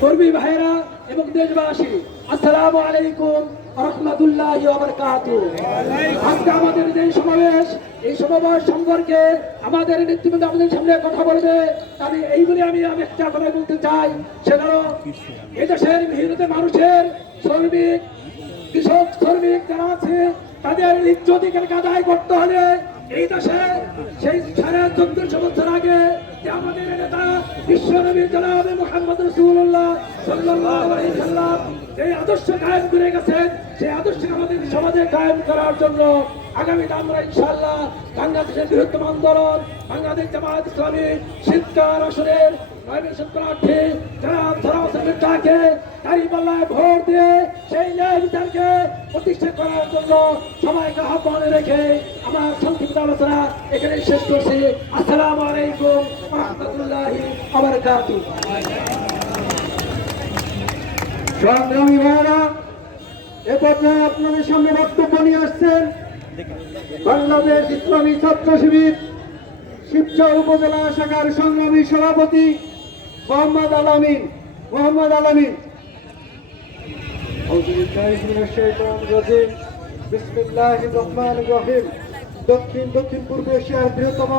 কর্মী ভাইরা এবং দেশবাসী, আসসালামু আলাইকুম ওয়া রাহমাতুল্লাহি ওয়া বারাকাতুহু। আজকে আমাদের যে সমাবেশ, এই সমাবেশ সম্পর্কে আমাদের নেতৃবৃন্দ আমাদের সামনে কথা বলবে। আমি এই বলে আমি একটা কথা বলতে চাই, সেটা হলো এই দেশের মেহনতি মানুষের, শ্রমিক, কৃষক, শ্রমিক যারা আছে তাদের ন্যায্য অধিকারকে আদায় করতে হলে এই দেশে সেই 1450 বছর আগে যে আমাদের নেতা বিশ্বনবী জনাব মুহাম্মদ রাসূলুল্লাহ সাল্লাল্লাহু আলাইহি ওয়াসাল্লাম এই আদর্শ কায়েম করে গেছেন, সেই আদর্শকে আমাদের সমাজে কায়েম করার জন্য আগামীতে আমরা ইনশাআল্লাহ বাংলাদেশের বৃহত্তম আন্দোলন বাংলাদেশ জামায়াত ইসলামী শীতকাল আসরের নয়বেশন প্রার্থী জনাব সরাসরি তাকে দাঁড়িপাল্লায় ভোট দিয়ে সেই ন্যায় বিচারকে প্রতিষ্ঠা করার জন্য সবাইকে আহ্বানে রেখে আমার সংক্ষিপ্ত আলোচনা এখানে শেষ করছি। আসসালামু আলাইকুম ওয়া রাহমাতুল্লাহি ওয়া বারাকাতুহু। সংগ্রামী ভাইরা, এ পর্যায়ে আপনাদের সামনে বক্তব্য নিয়ে আসছেন বাংলাদেশ ইসলামী ছাত্র শিবির শিবচর উপজেলা শাখার সংগ্রামী সভাপতি মোহাম্মদ আলামিন। বিসমিল্লাহির রহমানির রহিম। দক্ষিণ পূর্ব এশিয়ার বৃহত্তম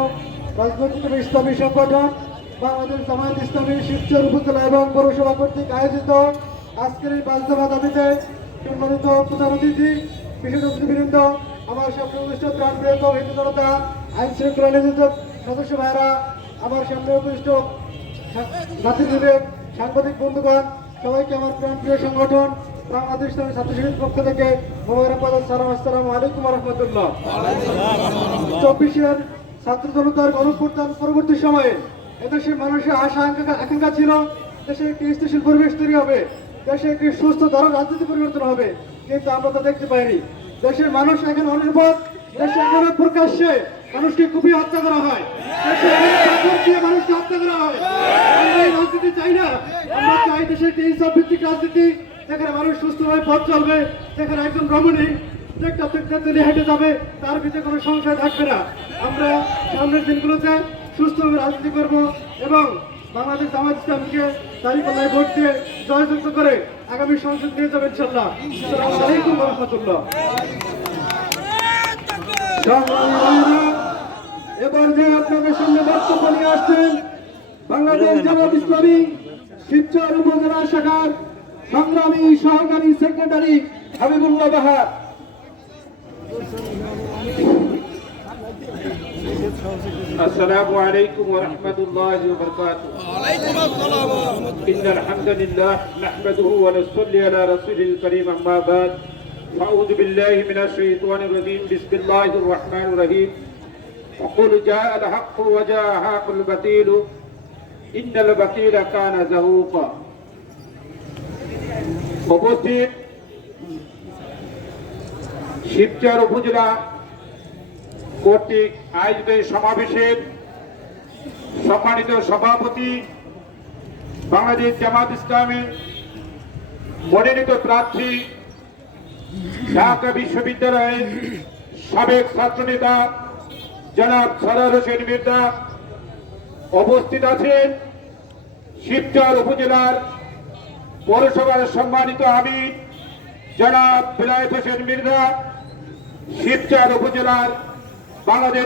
রাজনৈতিক ইসলামী সংগঠন বাংলাদেশ জামায়াত ইসলামী শিবচর উপজেলা এবং পৌরসভা কর্তৃক আয়োজিত আজকের এই বাস্তবা দাবিতে সম্মানিত প্রধান অতিথি, বিশেষ অতিথিবৃন্দ, আমার সামনে উপস্থিত প্রাণপ্রিয় হিন্দু জনতা, আইন শৃঙ্খলা নিয়োজিত সদস্য ভাইরা, আমার সামনে উপস্থিত জাতির বিবেক, সাংবাদিক বন্ধুগণ, সবাইকে আমার প্রাণপ্রিয় সংগঠন বাংলাদেশ ইসলামী ছাত্র শিবিরের পক্ষ থেকে মোবারকবাদ। আসসালামু আলাইকুম ওয়া রাহমাতুল্লাহ। 24-এর ছাত্র জনতার গণঅভ্যুত্থান পরবর্তী সময়ে এদেশের মানুষের আশা আকাঙ্ক্ষা ছিল দেশে একটি স্থিতিশীল পরিবেশ তৈরি হবে, দেশে একটি সুস্থ ধারা রাজনীতি পরিবর্তন হবে, কিন্তু আমরা তা দেখতে পাইনি। দেশের মানুষ এখন অনির্বোধ, দেশে এখন প্রকাশ্যে মানুষকে কুপিয়ে হত্যা করা হয়, মানুষকে হত্যা করা হয়। আমরা এই রাজনীতি চাই না, আমরা চাই দেশে একটি ইনসাফ ভিত্তিক রাজনীতি, যেখানে মানুষ সুস্থভাবে পথ চলবে, যেখানে একজন রমণী হেঁটে যাবে, তার ভিতরে কোনো সংশয় থাকবে না। আমরা সামনের দিনগুলোতে সুস্থভাবে রাজনীতি করব এবং বাংলাদেশ জামায়াত ইসলামীকে দাঁড়িপাল্লায় ভোট দিয়ে জয়যুক্ত করে আগামী সংসদ নিয়ে যাবেন ইনশাআল্লাহ। আসসালামু আলাইকুম ওয়া রাহমাতুল্লাহ। এবার যে আপনাদের সামনে বক্তব্য নিয়ে আসছেন বাংলাদেশ জামায়াত ইসলামী শিবচর উপজেলা শাখার সংগ্রামী সহকারী সেক্রেটারি হাবিবুল্লাহ বাহার। السلام عليكم ورحمة الله وبركاته. وعليكم السلام ورحمة الله. إن الحمد لله نحمده ونصلي على رسوله الكريم أما بعد. أعوذ بالله من الشيطان الرجيم. بسم الله الرحمن الرحيم. وقل جاء الحق وجاء الباطل إن الباطل كان زهوقا. উপস্থিত শিবচর উপজেলা কর্তৃক আয়োজিত সমাবেশের সম্মানিত সভাপতি, বাংলাদেশ জামায়াত ইসলামী মনোনীত প্রার্থী, ঢাকা বিশ্ববিদ্যালয়ের সাবেক ছাত্রনেতা জনাব সরওয়ার হোসেন মির্জা, উপস্থিত আছেন শিবচর উপজেলার পৌরসভার সম্মানিত আমির জনাব বেলায়েত হোসেন মির্জা, শিবচর উপজেলার বাংলাদেশ